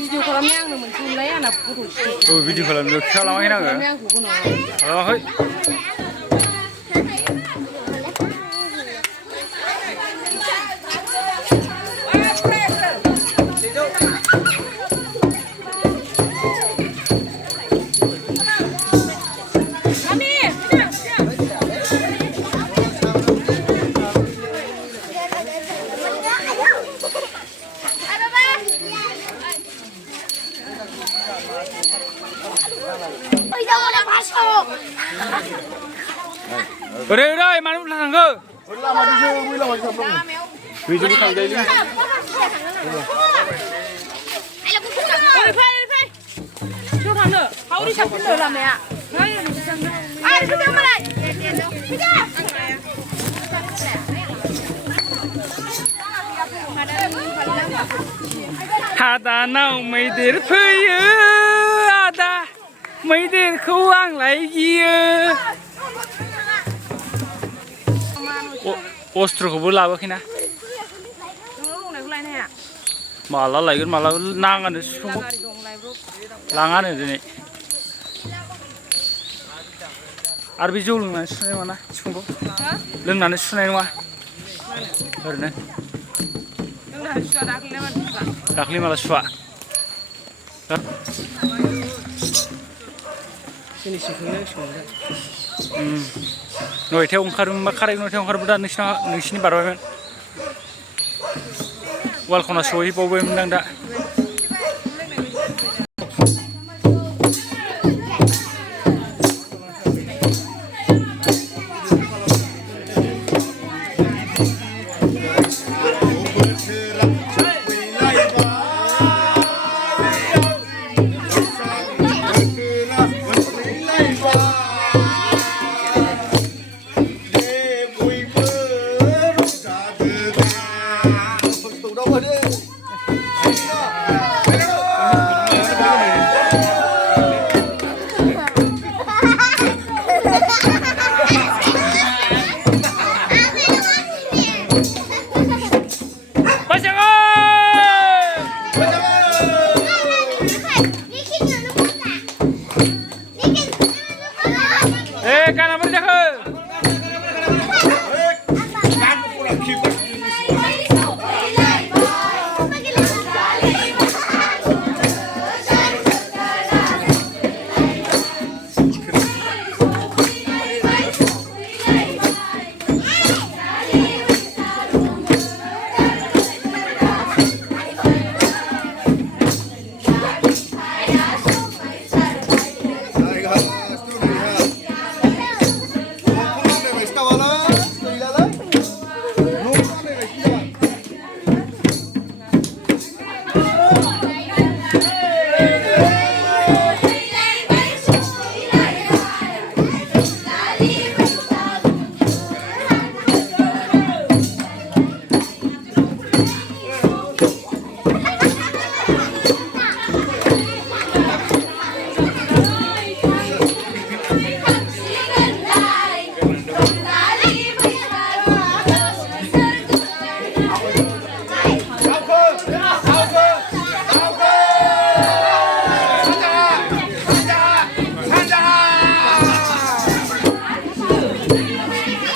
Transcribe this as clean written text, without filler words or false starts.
Video खालामनाया आंनो मोनथुमलाय आंना फट' भिडिअ खालामनो खालामाखै नाङो खालामाखै Udah, mana udah tangga? Lama di sini, lama di sana. Video bukan jadi. Chưa thằng nữa, hấu đi chặt cái lửa làm này ạ. Ai cứ đưa mà lại. Ada nào mấy đứa phơi ada mấy đứa khâu ăn lại gì Ostroखौबो लाबोखै ना माला लायगोन माला नाङानो सिफुंखौ लाङानो दिनै आरो बे जौ लोंनानै सुनाय नङा ना सिफुंखौ लोंनानै सुनाय नङा ओरैनो दाख्लै माला सुवा नयथायाव ओंखारोमोनबा कारेक्ट नयथायाव ओंखारबो दा नोंसिनि बारबायमोन वाल खना सहैबावबायमोन दां दा